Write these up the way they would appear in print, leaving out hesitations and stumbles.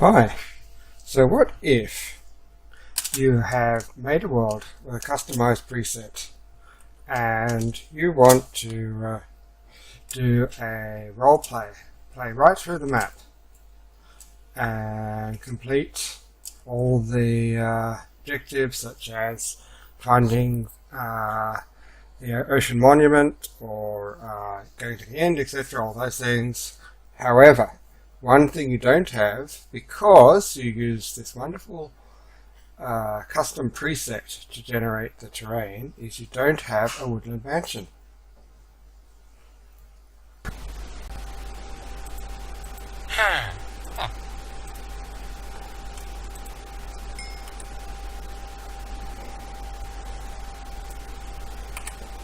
Hi, so what if you have made a world with a customized preset and you want to do a role play right through the map and complete all the objectives such as finding the ocean monument or going to the end, etc., all those things. However, one thing you don't have, because you use this wonderful custom preset to generate the terrain, is you don't have a woodland mansion.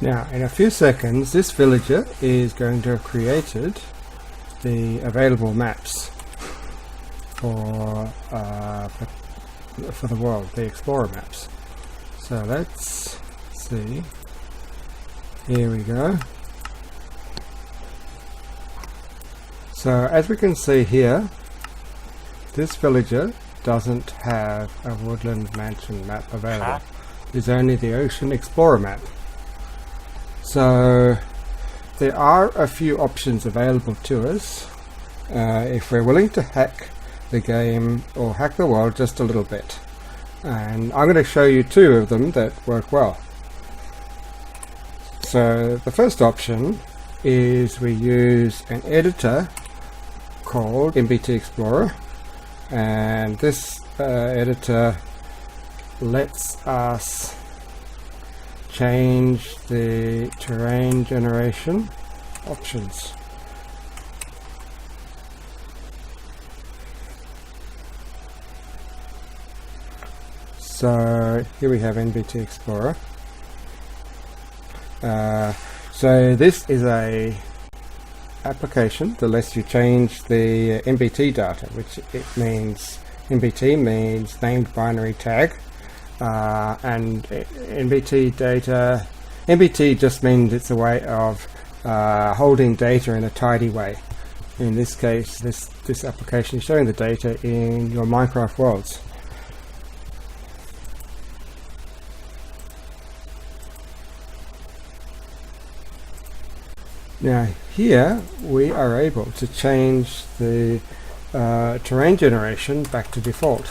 Now, in a few seconds, this villager is going to have created the available maps for the world, the Explorer maps. So let's see. Here we go. So as we can see here, this villager doesn't have a Woodland Mansion map available. There's only the Ocean Explorer map. So there are a few options available to us if we're willing to hack the game or hack the world just a little bit. And I'm going to show you two of them that work well. So the first option is we use an editor called NBT Explorer, and this editor lets us change the terrain generation options. So here we have NBT Explorer. So this is a application that lets you change the NBT data, which it means NBT means named binary tag. And NBT data, NBT just means it's a way of holding data in a tidy way. In this case, this application is showing the data in your Minecraft worlds. Now here we are able to change the terrain generation back to default.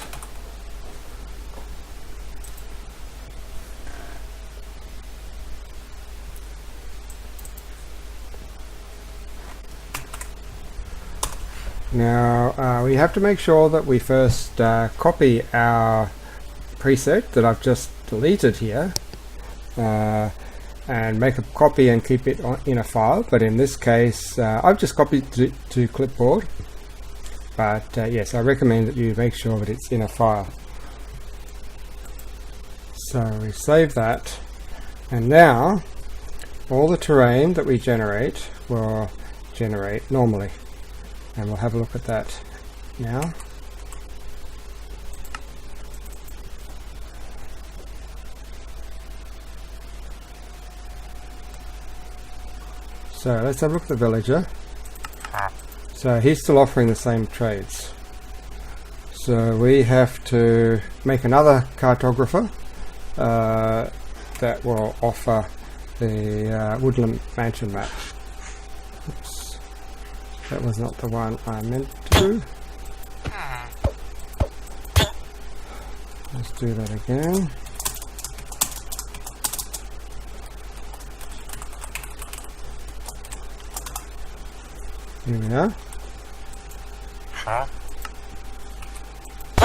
Now we have to make sure that we first copy our preset that I've just deleted here and make a copy and keep it in a file, but in this case I've just copied to clipboard, but yes, I recommend that you make sure that it's in a file. So we save that, and now all the terrain that we generate will generate normally. And we'll have a look at that now. So let's have a look at the villager. So he's still offering the same trades. So we have to make another cartographer that will offer the Woodland Mansion map. Oops. That was not the one I meant to do. Let's do that again. Here we are.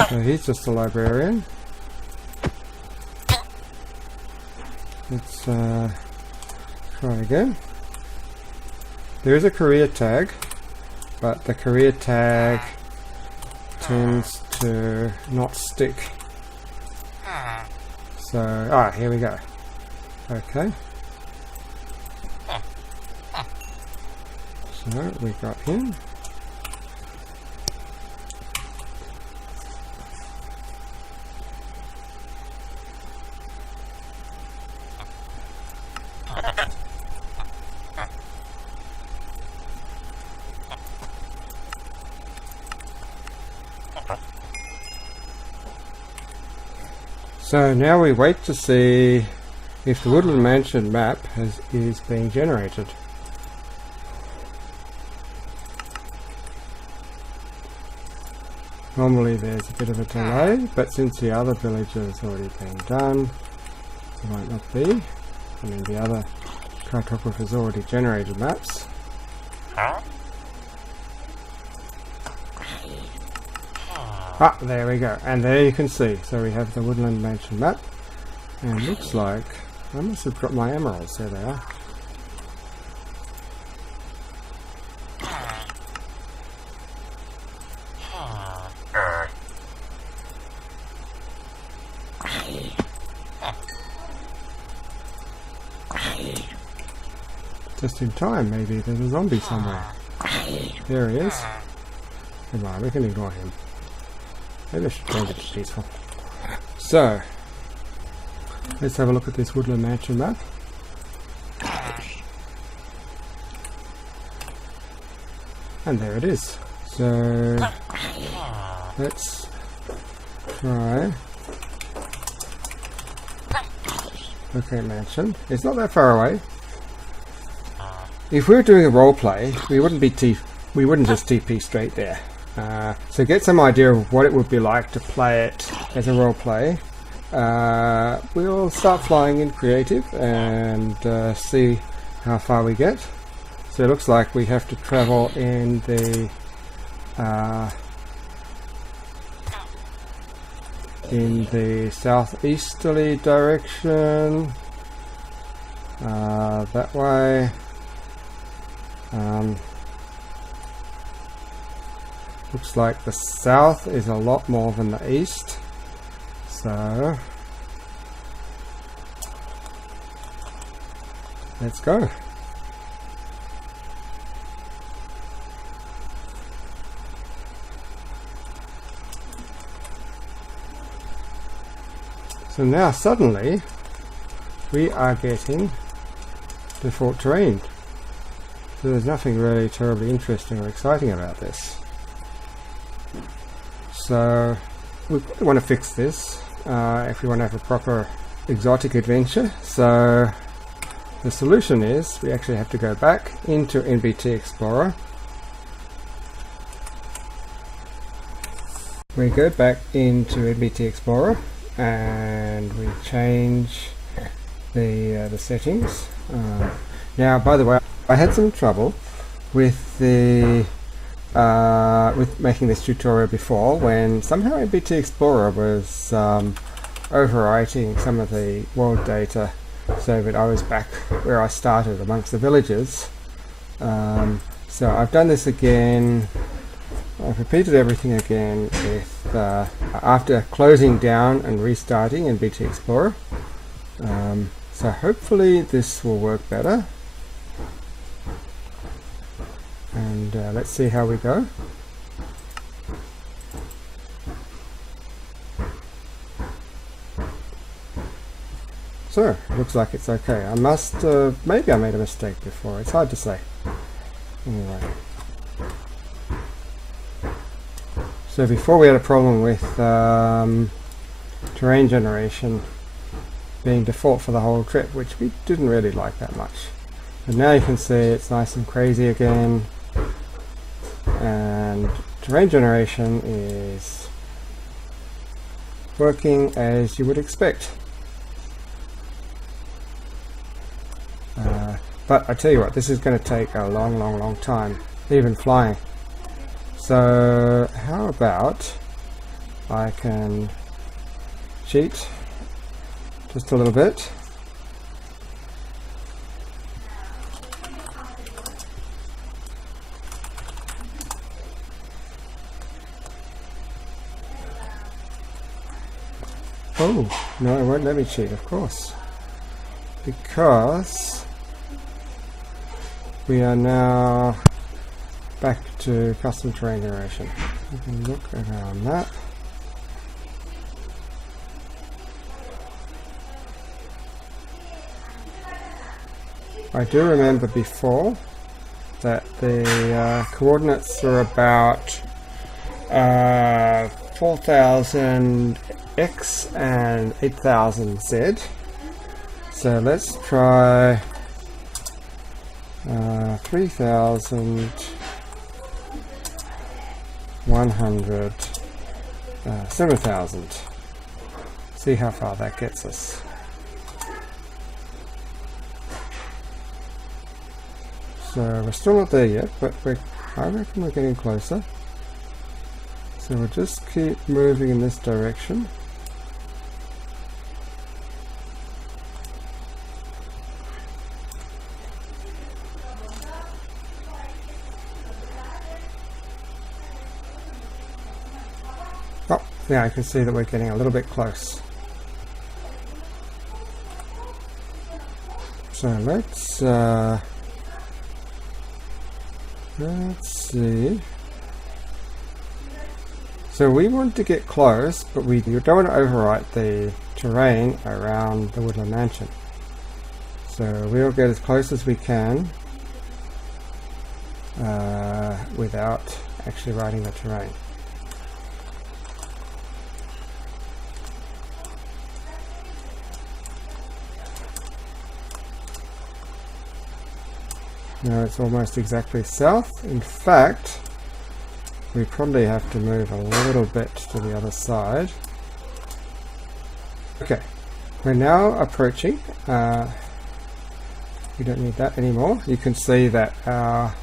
So he's just a librarian. Let's try again. There is a career tag, but the career tag tends to not stick. So, here we go. Okay. So, we got him. So now we wait to see if the Woodland Mansion map is being generated. Normally there's a bit of a delay, but since the other villager has already been done, it might not be. I mean, the other cartographer's already generated maps. Ah, there we go, and there you can see. So we have the Woodland Mansion map, and looks like I must have dropped my emeralds. There they are. Just in time, maybe there's a zombie somewhere. There he is. Come on, we can ignore him. Maybe I should change it to peaceful. So, let's have a look at this Woodland Mansion map. And there it is. So, let's try Woodland Mansion. It's not that far away. If we were doing a role play, we wouldn't just TP straight there. So get some idea of what it would be like to play it as a role play. We'll start flying in creative and see how far we get. So it looks like we have to travel in the southeasterly direction. That way. Looks like the south is a lot more than the east, so let's go. So now suddenly we are getting default terrain. So there's nothing really terribly interesting or exciting about this. So we probably want to fix this if we want to have a proper exotic adventure. So the solution is we actually have to go back into NBT Explorer. We go back into NBT Explorer and we change the settings. Now, by the way, I had some trouble with the with making this tutorial before, when somehow NBT Explorer was overwriting some of the world data, so that I was back where I started amongst the villagers. So I've done this again. I've repeated everything again with after closing down and restarting NBT Explorer. So hopefully this will work better. And let's see how we go. So, looks like it's okay. I must maybe I made a mistake before. It's hard to say. Anyway. So before we had a problem with terrain generation being default for the whole trip, which we didn't really like that much. But now you can see it's nice and crazy again. And terrain generation is working as you would expect. But I tell you what, this is going to take a long time, even flying. So how about I can cheat just a little bit. Oh, no, it won't let me cheat, of course. Because we are now back to custom terrain generation. We can look at our map. I do remember before that the coordinates are about 4,000 X and 8000 Z. So let's try 3100, 7000. See how far that gets us. So we're still not there yet, but I reckon we're getting closer. So we'll just keep moving in this direction. Oh, now I can see that we're getting a little bit close. So let's see. So we want to get close, but we don't want to overwrite the terrain around the Woodland Mansion. So we'll get as close as we can without actually writing the terrain. Now it's almost exactly south. In fact, we probably have to move a little bit to the other side. Okay, we're now approaching. We don't need that anymore. You can see that our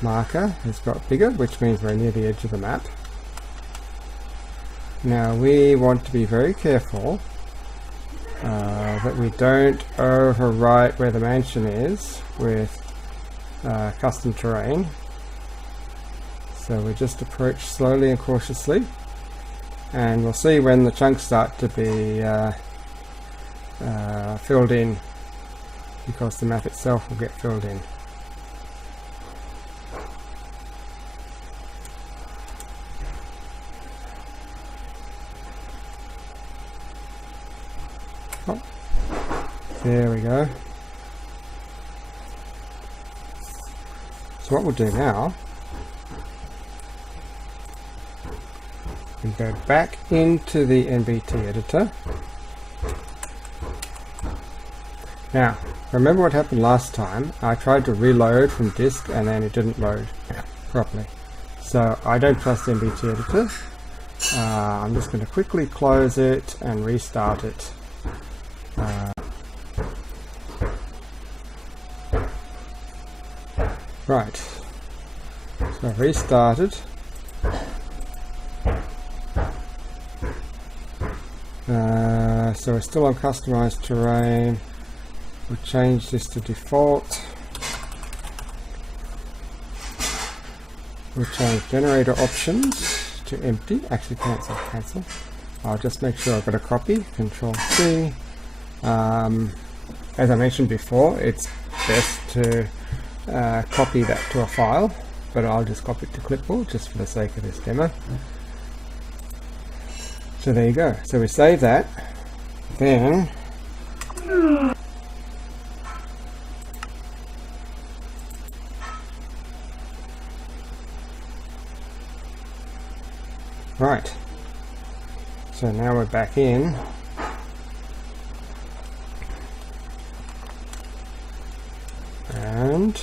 marker has got bigger, which means we're near the edge of the map. Now we want to be very careful that we don't overwrite where the mansion is with custom terrain. So we just approach slowly and cautiously, and we'll see when the chunks start to be filled in, because the map itself will get filled in. Oh, there we go. So what we'll do now, we go back into the NBT editor. Now, remember what happened last time? I tried to reload from disk and then it didn't load properly. So I don't trust the NBT editor. I'm just going to quickly close it and restart it. Right, so I've restarted. So we're still on customized terrain. We'll change this to default. We'll change generator options to empty. Actually, cancel. I'll just make sure I've got a copy. Control C. As I mentioned before, it's best to copy that to a file, but I'll just copy it to clipboard just for the sake of this demo. So there you go. So we save that. Then right. So now we're back in. And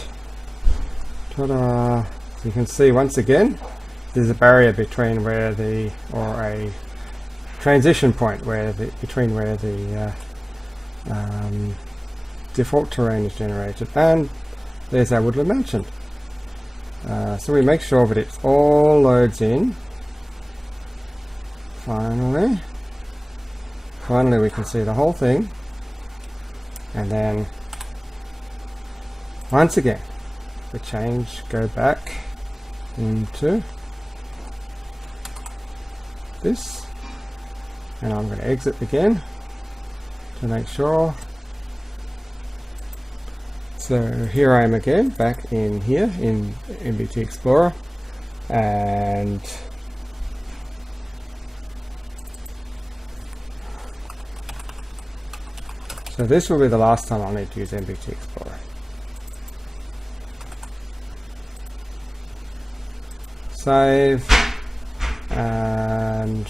ta-da! So you can see once again there's a barrier between where the, or a transition point where the, between where the default terrain is generated, and there's our Woodland Mansion. So we make sure that it all loads in. Finally we can see the whole thing, and then once again we go back into this, and I'm going to exit again to make sure. So here I am again, back in here in NBT Explorer, and so this will be the last time I'll need to use NBT Explorer. Save, and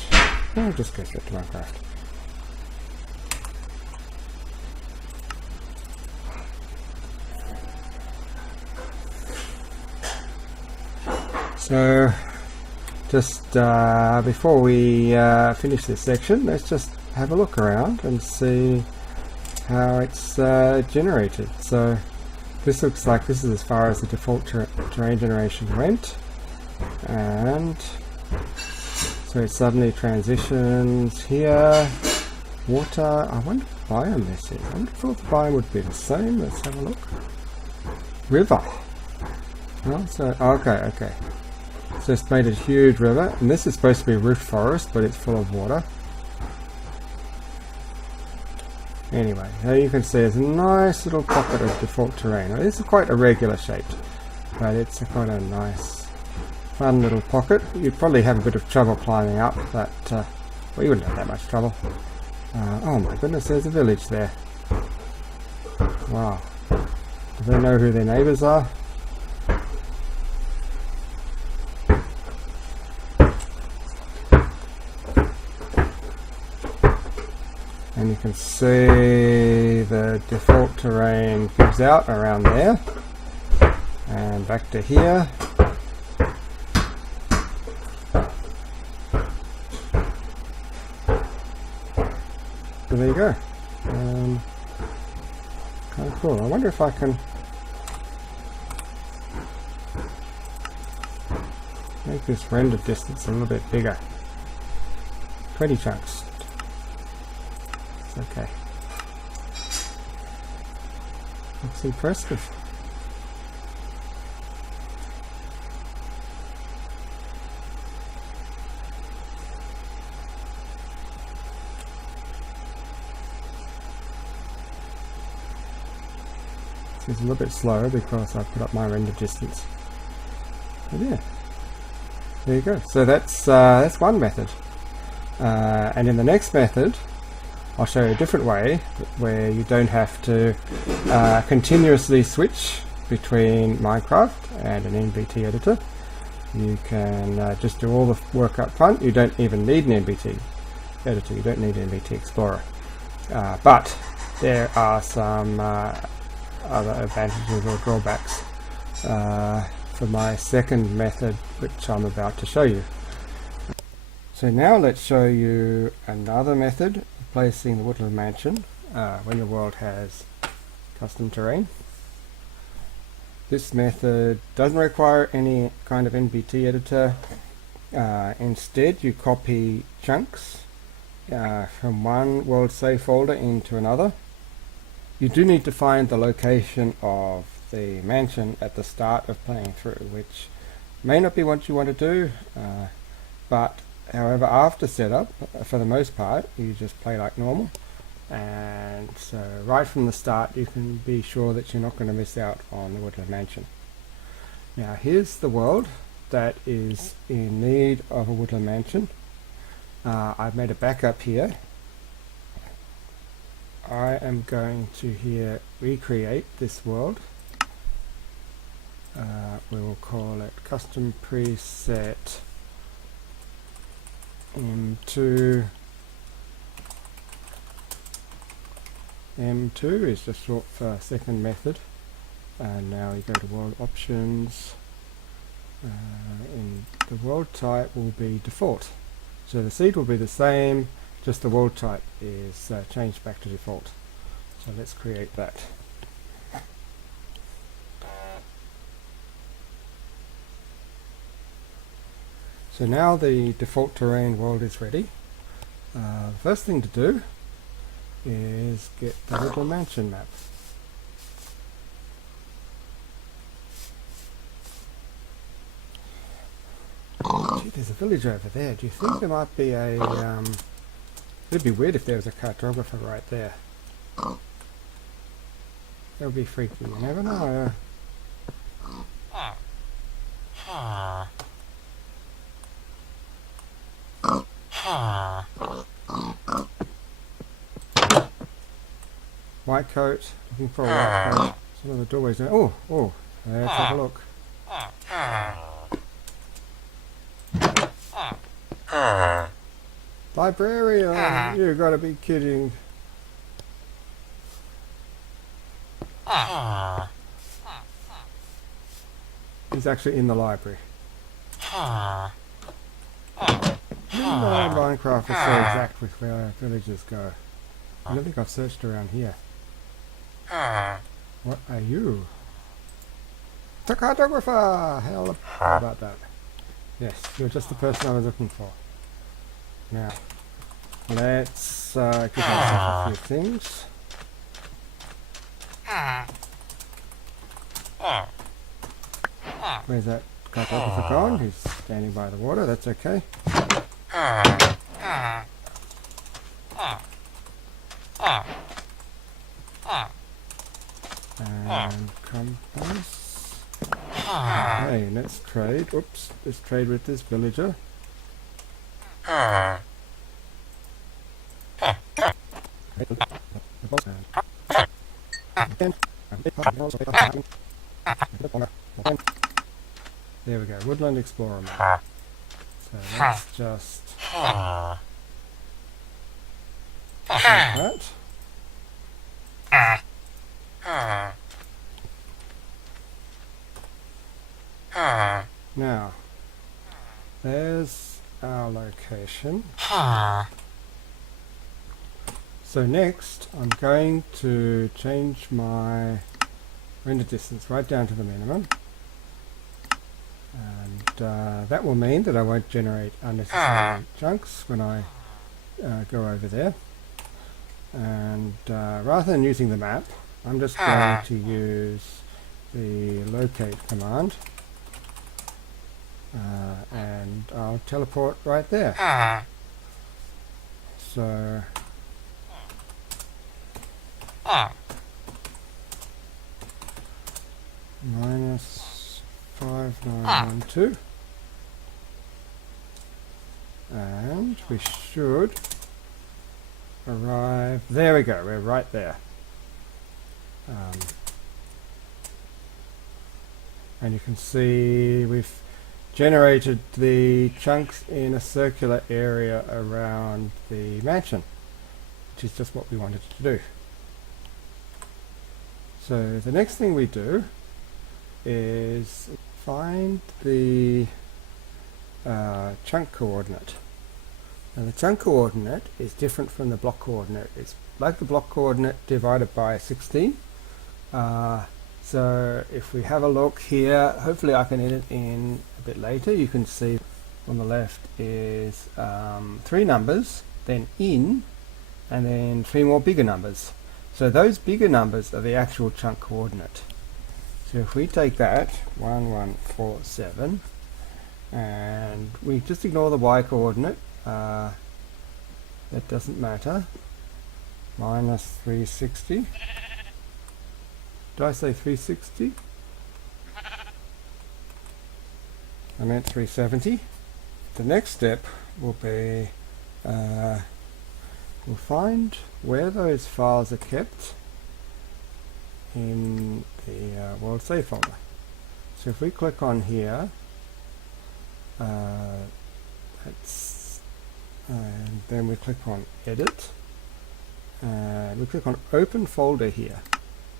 I'll just go straight to Minecraft. So just before we finish this section, let's just have a look around and see how it's generated. So this looks like this is as far as the default terrain generation went, and so it suddenly transitions here. Water, I wonder what biome this is. I wonder if the biome would be the same. Let's have a look. River. Oh, so, okay. So it's made a huge river, and this is supposed to be root forest, but it's full of water. Anyway, here you can see there's a nice little pocket of default terrain. Now, this is quite irregular shaped, but it's quite a nice, fun little pocket. You'd probably have a bit of trouble climbing up, but well, you wouldn't have that much trouble. Oh my goodness, there's a village there. Wow. Do they know who their neighbours are? And you can see the default terrain gives out around there. And back to here. So there you go. Kind of cool. I wonder if I can make this render distance a little bit bigger. 20 chunks. It's okay. Looks impressive. It's a little bit slower because I put up my render distance. But yeah, there you go. So that's one method. And in the next method, I'll show you a different way where you don't have to continuously switch between Minecraft and an NBT editor. You can just do all the work up front. You don't even need an NBT editor. You don't need an NBT Explorer. But there are some other advantages or drawbacks for my second method, which I'm about to show you. So now let's show you another method of placing the Woodland Mansion when your world has custom terrain. This method doesn't require any kind of NBT editor. Instead, you copy chunks from one world save folder into another. You do need to find the location of the mansion at the start of playing through, which may not be what you want to do, but however after setup, for the most part, you just play like normal, and so right from the start you can be sure that you're not going to miss out on the Woodland Mansion. Now here's the world that is in need of a Woodland Mansion. I've made a backup here. I am going to here recreate this world. We will call it custom preset M2. M2 is just short for second method. And now we go to world options. And the world type will be default. So the seed will be the same, just the world type is changed back to default. So let's create that. So now the default terrain world is ready. The first thing to do is get the Woodland Mansion map. Gee, there's a village over there. Do you think there might be a it'd be weird if there was a cartographer right there. That would be freaky, you never know. White coat, looking for a white coat. Some of the doorways there. Oh, let's have a look. Librarian, you gotta be kidding. He's actually in the library. No, Minecraft is so exact with where our villagers go. I don't think I've searched around here. What are you? The cartographer! How about that? Yes, you're just the person I was looking for. Now, let's give myself a few things. Where's that cartographer gone? He's standing by the water, that's okay. And compass. Okay, let's trade. Oops, let's trade with this villager. There we go, Woodland Explorer map. So let's just like that. Now, there's our location. So next, I'm going to change my render distance right down to the minimum. And that will mean that I won't generate unnecessary chunks when I go over there. And rather than using the map, I'm just going to use the locate command. And I'll teleport right there. So minus 5912, and we should arrive. There we go, we're right there. And you can see we've generated the chunks in a circular area around the mansion, which is just what we wanted to do. So the next thing we do is find the chunk coordinate. Now the chunk coordinate is different from the block coordinate. It's like the block coordinate divided by 16. So if we have a look here, hopefully I can edit in a bit later. You can see on the left is 3 numbers, then in, and then 3 more bigger numbers. So those bigger numbers are the actual chunk coordinate. So if we take that, 1147, and we just ignore the y coordinate, that doesn't matter, minus 360. Did I say 360? I meant 370. The next step will be we'll find where those files are kept in the world save folder. So if we click on here, and then we click on edit, and we click on open folder here.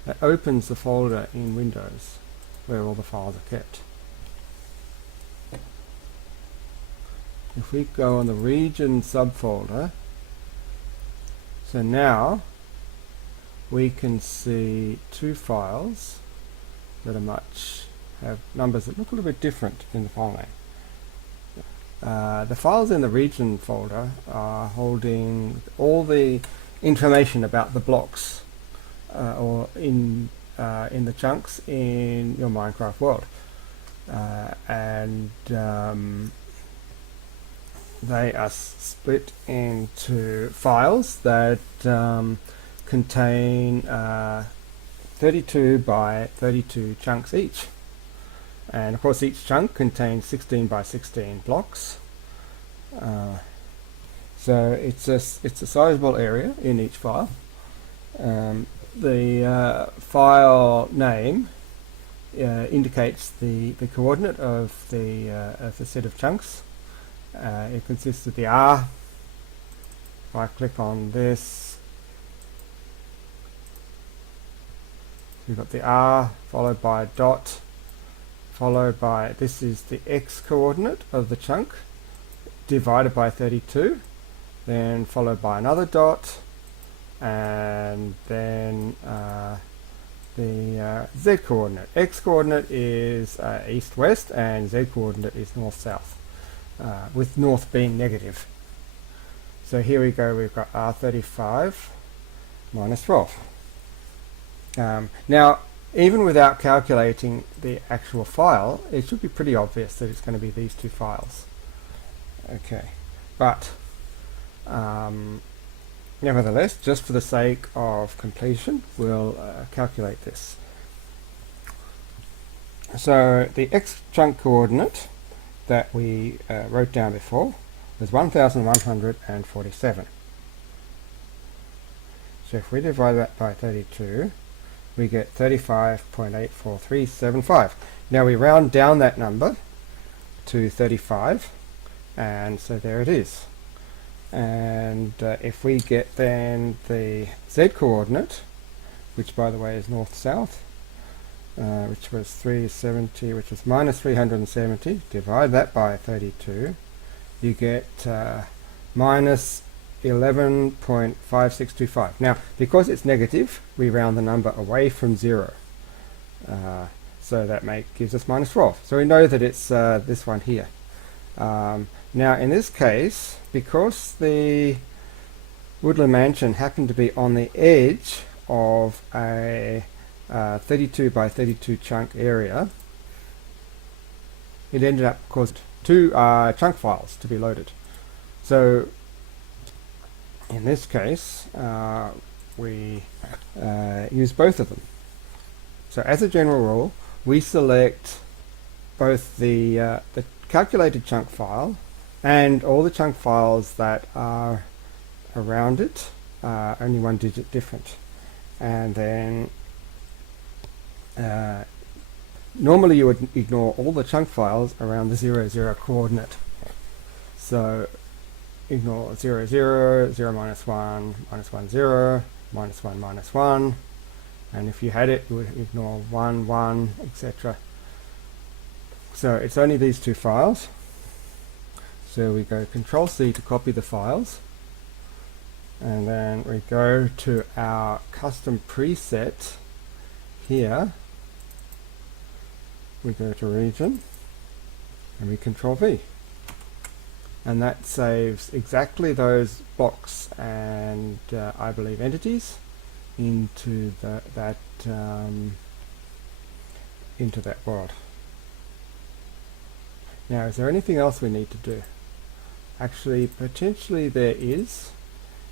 That opens the folder in Windows where all the files are kept. If we go on the region subfolder, so now we can see 2 files that are have numbers that look a little bit different in the file name. The files in the region folder are holding all the information about the blocks or in the chunks in your Minecraft world, and they are split into files that contain 32 by 32 chunks each, and of course each chunk contains 16 by 16 blocks. So it's a sizable area in each file. The file name indicates the coordinate of the set of chunks. It consists of the R. If I click on this, we've got the R followed by a dot followed by, this is the x coordinate of the chunk, divided by 32, then followed by another dot, and then the z coordinate. X coordinate is east-west, and z coordinate is north-south, with north being negative. So here we go, we've got R35 minus 12. Now, even without calculating the actual file, it should be pretty obvious that it's going to be these two files. Okay, but nevertheless, just for the sake of completion, we'll calculate this. So the x chunk coordinate that we wrote down before was 1147. So if we divide that by 32, we get 35.84375. Now we round down that number to 35, and so there it is. And if we get then the z coordinate, which by the way is north-south, which was 370, which is minus 370, divide that by 32, you get minus 11.5625. Now, because it's negative, we round the number away from 0. So that gives us minus 12. So we know that it's this one here. Now, in this case, because the Woodland Mansion happened to be on the edge of a 32 by 32 chunk area, it ended up causing two chunk files to be loaded. So in this case, we use both of them. So as a general rule, we select both the calculated chunk file and all the chunk files that are around it, only one digit different. And then normally you would ignore all the chunk files around the 0, 0 coordinate. So ignore 0, 0, 0 minus 1, minus 1, 0, minus 1, minus 1. And if you had it, you would ignore 1, 1, etc. So it's only these two files. So we go Control C to copy the files. And then we go to our custom preset here. We go to region and we Control V. And that saves exactly those blocks and I believe entities into that world. Now, is there anything else we need to do? Actually, potentially there is.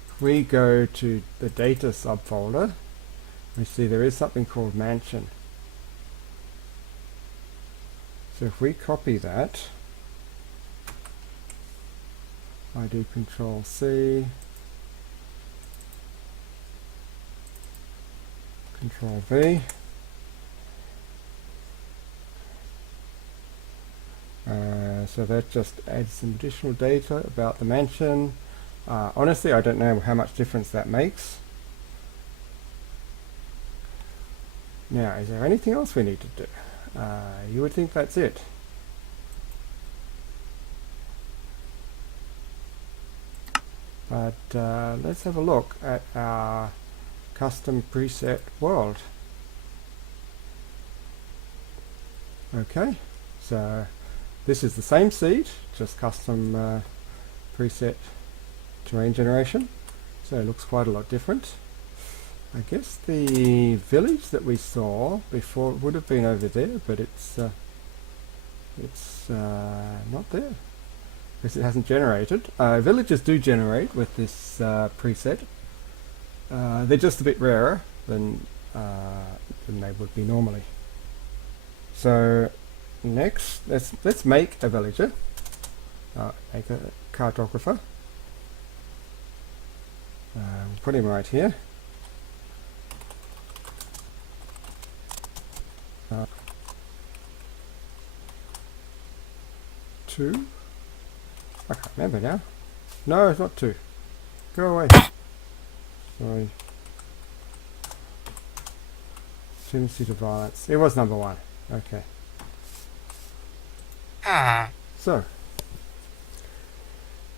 If we go to the data subfolder, we see there is something called Mansion. So if we copy that, I do Control C, Control V, so that just adds some additional data about the mansion. Honestly, I don't know how much difference that makes. Now, is there anything else we need to do? You would think that's it. But let's have a look at our custom preset world. Okay, so this is the same seed, just custom preset terrain generation. So it looks quite a lot different. I guess the village that we saw before would have been over there, but it's not there because it hasn't generated. Villages do generate with this preset. They're just a bit rarer than they would be normally. So next, let's make a villager. Make a cartographer. We'll put him right here. Two. I can't remember now. No, it's not 2. Go away. Sorry. Tendency to violence. It was number 1. Okay. So,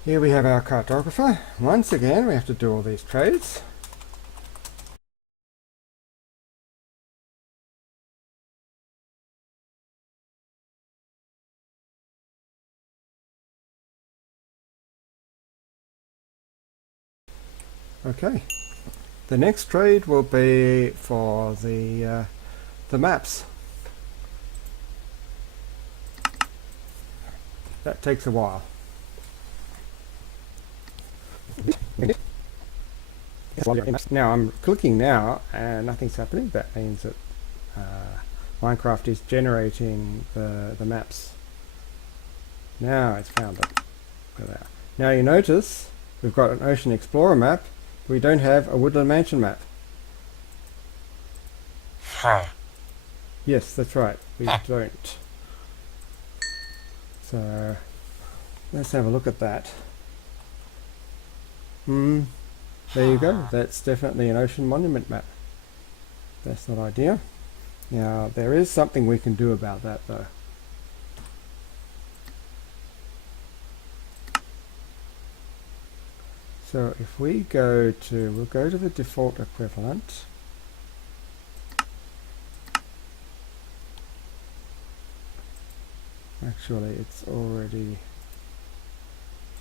here we have our cartographer. Once again, we have to do all these trades. Okay, the next trade will be for the maps. That takes a while. Now I'm clicking now and nothing's happening. That means that Minecraft is generating the maps. Now it's found them. Now you notice we've got an Ocean Explorer map. We don't have a Woodland Mansion map. Yes, that's right. We don't. So let's have a look at that. There you go. That's definitely an ocean monument map. That's not ideal. Now there is something we can do about that though. So if we go to, we'll go to the default equivalent. Actually, it's already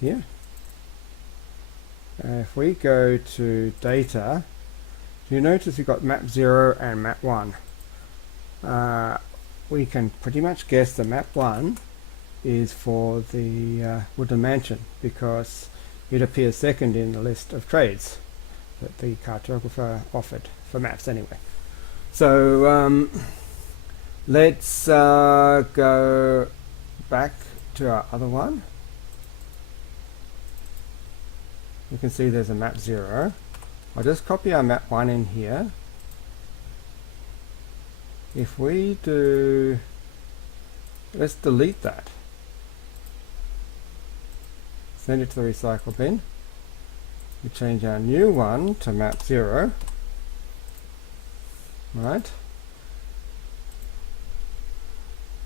here. If we go to data, you notice you've got map 0 and map 1. We can pretty much guess that map 1 is for the Woodland Mansion because it appears second in the list of trades that the cartographer offered for maps anyway. So let's go back to our other one. You can see there's a map 0. I'll just copy our map 1 in here. If we do, let's delete that. Send it to the recycle bin. We change our new one to map 0. Right.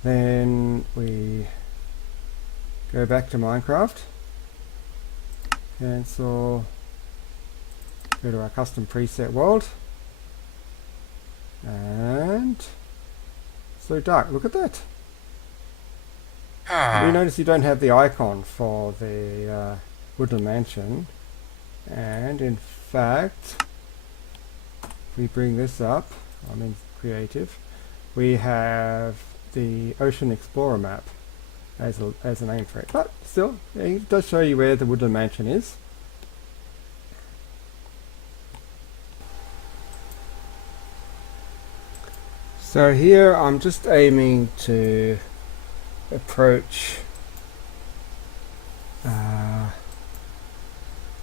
Then we go back to Minecraft. Cancel. Go to our custom preset world. And so dark. Look at that. You notice you don't have the icon for the Woodland Mansion, and in fact if we bring this up, I'm in creative, we have the Ocean Explorer map as a name for it, but still it does show you where the Woodland Mansion is. So here I'm just aiming to approach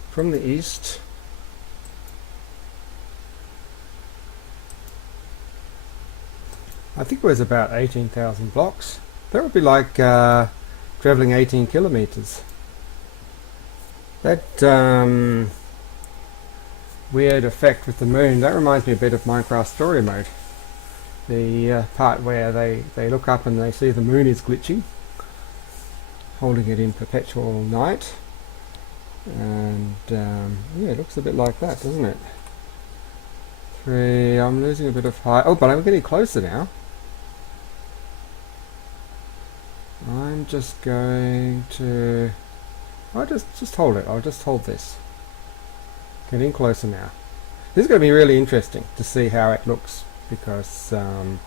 from the east. I think it was about 18,000 blocks. That would be like traveling 18 kilometers. That weird effect with the moon, that reminds me a bit of Minecraft story mode. The part where they look up and they see the moon is glitching, holding it in perpetual night, and yeah, it looks a bit like that, doesn't it? 3, I'm losing a bit of height. Oh, but I'm getting closer now. I'm just going to, I'll just hold it. I'll just hold this. Getting closer now. This is going to be really interesting to see how it looks, because the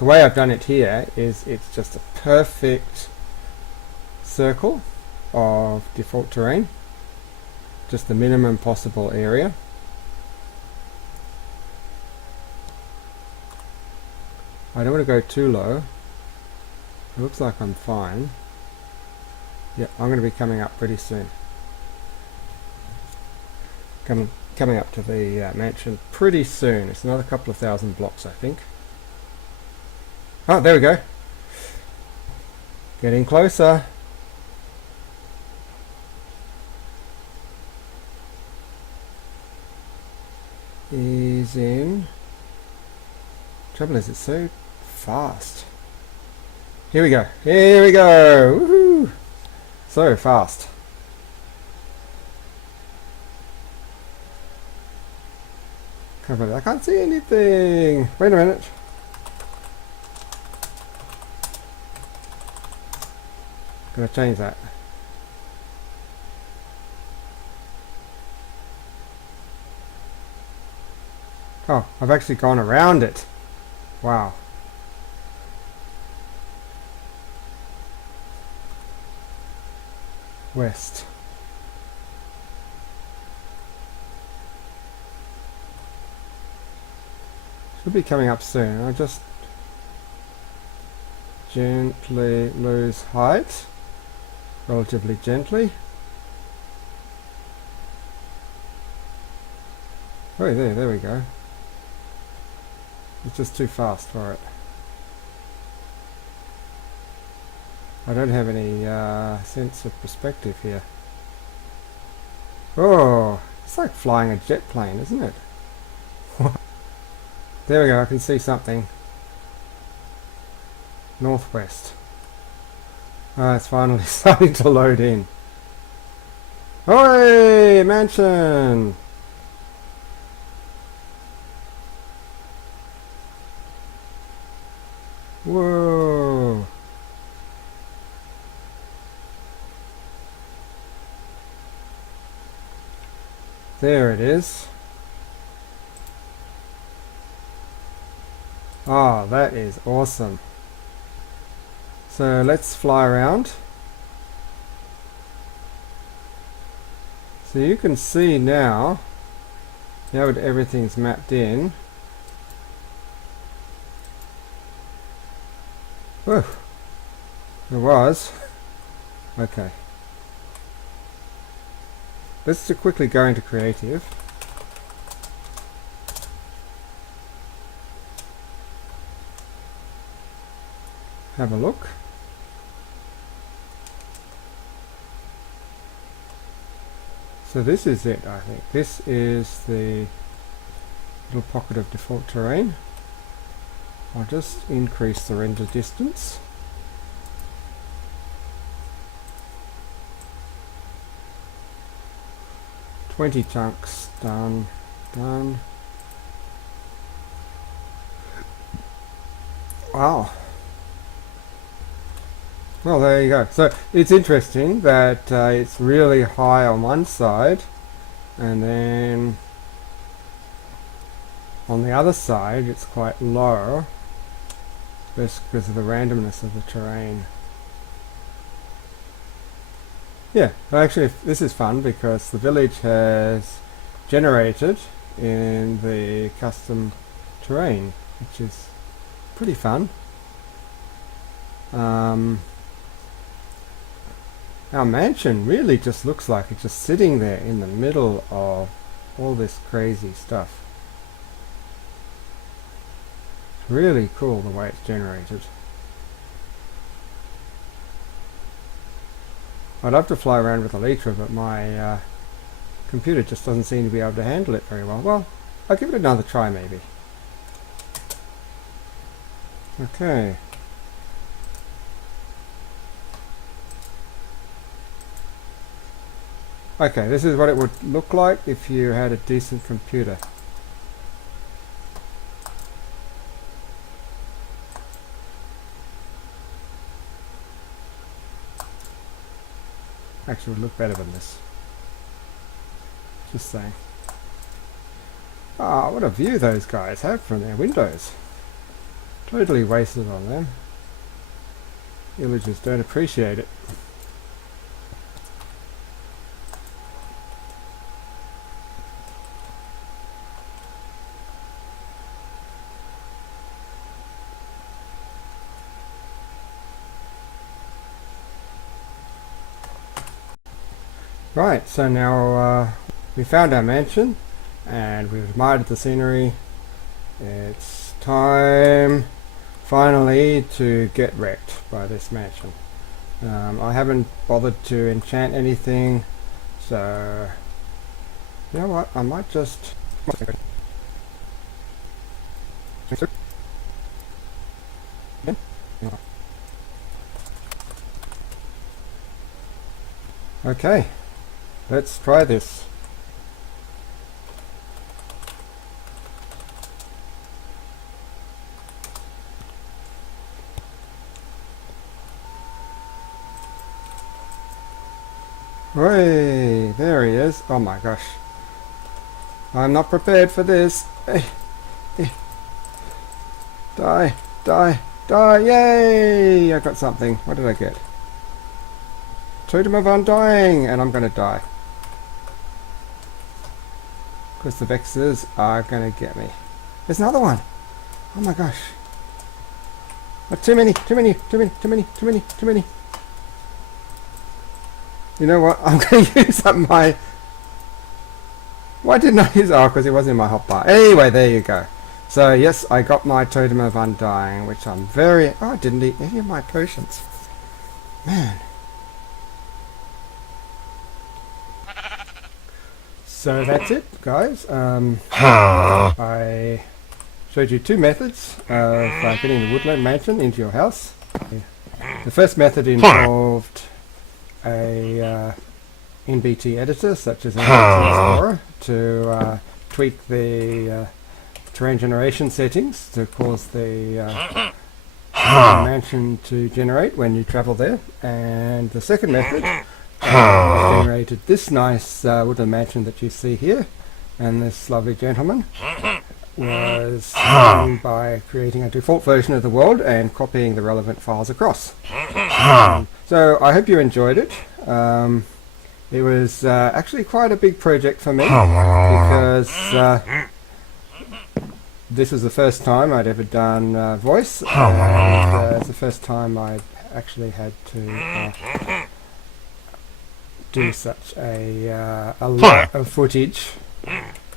way I've done it here is it's just a perfect circle of default terrain, just the minimum possible area. I don't want to go too low. It looks like I'm fine. Yeah, I'm going to be coming up pretty soon. Coming up to the mansion pretty soon. It's another couple of thousand blocks, I think. Oh, there we go. Getting closer. Is in. Trouble is, it's so fast. Here we go. Here we go. Woohoo! So fast. I can't see anything. Wait a minute. Gonna change that. Oh, I've actually gone around it. Wow. West. Should be coming up soon. I'll just gently lose height. Relatively gently. Oh, there we go. It's just too fast for it. I don't have any sense of perspective here. Oh, it's like flying a jet plane, isn't it? There we go, I can see something. Northwest. Ah, it's finally starting to load in. Oi, mansion! Whoa! There it is. Oh, that is awesome. So let's fly around. So you can see now that everything's mapped in. Whew. It was. Okay. Let's just quickly go into creative. Have a look. So this is it, I think. This is the little pocket of default terrain. I'll just increase the render distance. $20 chunks, done, done. Wow. Well, there you go. So it's interesting that it's really high on one side, and then on the other side it's quite low, just because of the randomness of the terrain. Yeah, actually this is fun because the village has generated in the custom terrain, which is pretty fun. Our mansion really just looks like it's just sitting there in the middle of all this crazy stuff. It's really cool the way it's generated. I'd love to fly around with Elytra, but my computer just doesn't seem to be able to handle it very well. Well, I'll give it another try maybe. Okay. Okay, this is what it would look like if you had a decent computer. Actually, it would look better than this. Just saying. Ah, what a view those guys have from their windows. Totally wasted on them. Villagers don't appreciate it. Right, so now we found our mansion and we've admired the scenery. It's time finally to get wrecked by this mansion. I haven't bothered to enchant anything, so you know what, I might just Okay, let's try this. Hooray! There he is. Oh my gosh. I'm not prepared for this. Die, die, die, yay! I got something. What did I get? Totem of Undying, and I'm going to die. Because the Vexers are going to get me. There's another one! Oh my gosh. Oh, too many. You know what? I'm going to use up my... Why didn't I use... Oh, because it wasn't in my hotbar. Anyway, there you go. So, yes, I got my Totem of Undying, which I'm very... Oh, I didn't eat any of my potions. Man. So that's it, guys. I showed you two methods of getting the Woodland Mansion into your house. The first method involved a NBT editor, such as NBT Explorer, to tweak the terrain generation settings to cause the mansion to generate when you travel there. And the second method generated this nice woodland mansion that you see here, and this lovely gentleman was done by creating a default version of the world and copying the relevant files across. So I hope you enjoyed it. It was actually quite a big project for me because this was the first time I'd ever done voice, and it's the first time I'd actually had to do such a lot of footage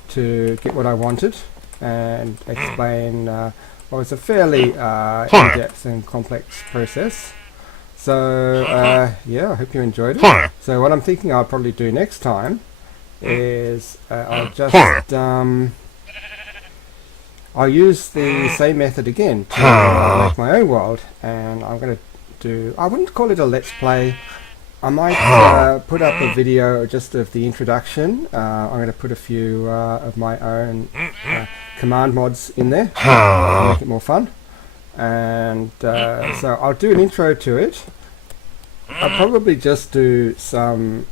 to get what I wanted and explain what was a fairly in-depth and complex process. So yeah, I hope you enjoyed it. So what I'm thinking I'll probably do next time is I'll just I'll use the same method again to make my own world, and I'm going to do, I wouldn't call it a let's play. I might put up a video just of the introduction. I'm going to put a few of my own command mods in there to make it more fun. And so I'll do an intro to it. I'll probably just do some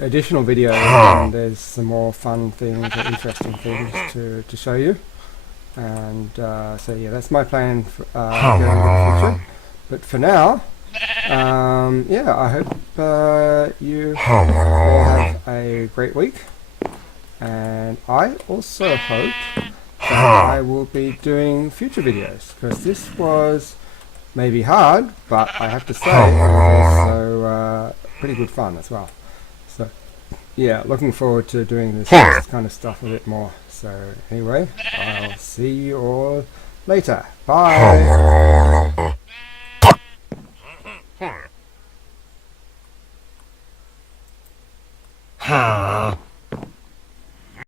additional videos, and there's some more fun things or interesting things to show you. And so yeah, that's my plan for going into the future. But for now, yeah, I hope you all have a great week, and I also hope that I will be doing future videos, because this was maybe hard, but I have to say it was also pretty good fun as well. So yeah, looking forward to doing this kind of stuff a bit more. So anyway, I'll see you all later. Bye. Huh.